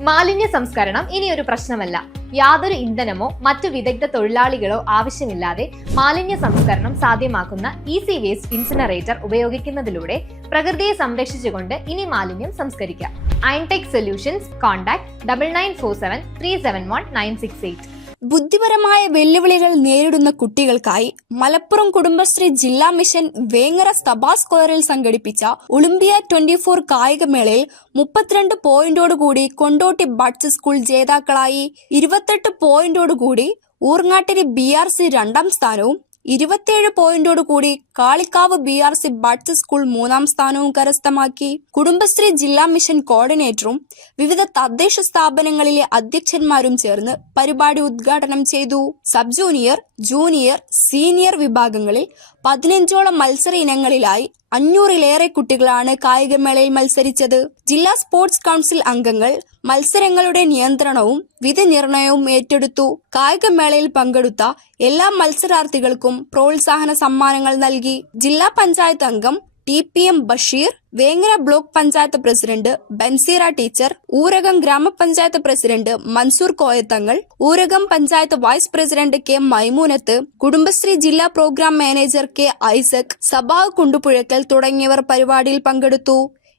മാലിന്യ സംസ്കരണം ഇനിയൊരു പ്രശ്നമല്ല. യാതൊരു ഇന്ധനമോ മറ്റു വിദഗ്ധ തൊഴിലാളികളോ ആവശ്യമില്ലാതെ മാലിന്യ സംസ്കരണം സാധ്യമാക്കുന്ന ഈസി വേസ്റ്റ് ഇൻസിനറേറ്റർ ഉപയോഗിക്കുന്നതിലൂടെ പ്രകൃതിയെ സംരക്ഷിച്ചുകൊണ്ട് ഇനി മാലിന്യം സംസ്കരിക്കാം. ഐൻടെക് solutions contact double nine four seven three seven one nine six eight ബുദ്ധിപരമായ വെല്ലുവിളികൾ നേരിടുന്ന കുട്ടികൾക്കായി മലപ്പുറം കുടുംബശ്രീ ജില്ലാ മിഷൻ വേങ്ങര സഭാ സ്ക്വയറിൽ സംഘടിപ്പിച്ച ഒളിമ്പിയ ട്വന്റി ഫോർ കായികമേളയിൽ മുപ്പത്തിരണ്ട് പോയിന്റോടുകൂടി കൊണ്ടോട്ടി ബഡ്സ് സ്കൂൾ ജേതാക്കളായി ഇരുപത്തെട്ട് പോയിന്റോടുകൂടി ഊർങ്ങാട്ടിരി ബി ആർ സി രണ്ടാം സ്ഥാനവും ഇരുപത്തിയേഴ് പോയിന്റോടുകൂടി Kalikavu B R C buds school മൂന്നാം സ്ഥാനവും കരസ്ഥമാക്കി. കുടുംബശ്രീ ജില്ലാ മിഷൻ കോർഡിനേറ്ററും വിവിധ തദ്ദേശ സ്ഥാപനങ്ങളിലെ അധ്യക്ഷന്മാരും ചേർന്ന് പരിപാടി ഉദ്ഘാടനം ചെയ്തു. സബ് ജൂനിയർ ജൂനിയർ സീനിയർ വിഭാഗങ്ങളിൽ പതിനഞ്ചോളം മത്സര ഇനങ്ങളിലായി അഞ്ഞൂറിലേറെ കുട്ടികളാണ് കായികമേളയിൽ മത്സരിച്ചത്. ജില്ലാ സ്പോർട്സ് കൗൺസിൽ അംഗങ്ങൾ മത്സരങ്ങളുടെ നിയന്ത്രണവും വിധി നിർണയവും ഏറ്റെടുത്തു. കായികമേളയിൽ പങ്കെടുത്ത എല്ലാ മത്സരാർത്ഥികൾക്കും പ്രോത്സാഹന സമ്മാനങ്ങൾ നൽകി. ജില്ലാ പഞ്ചായത്ത് അംഗം T P M Basheer Vengara block panchayat president Banseera teacher Oorakam ഗ്രാമപഞ്ചായത്ത് president Mansoor Koyathangal Oorakam panchayat vice president K Maimoonath Kudumbashree ജില്ലാ programme manager K Isaac Sabav Kundupuzhakkal തുടങ്ങിയവർ പരിപാടിയിൽ പങ്കെടുത്തു.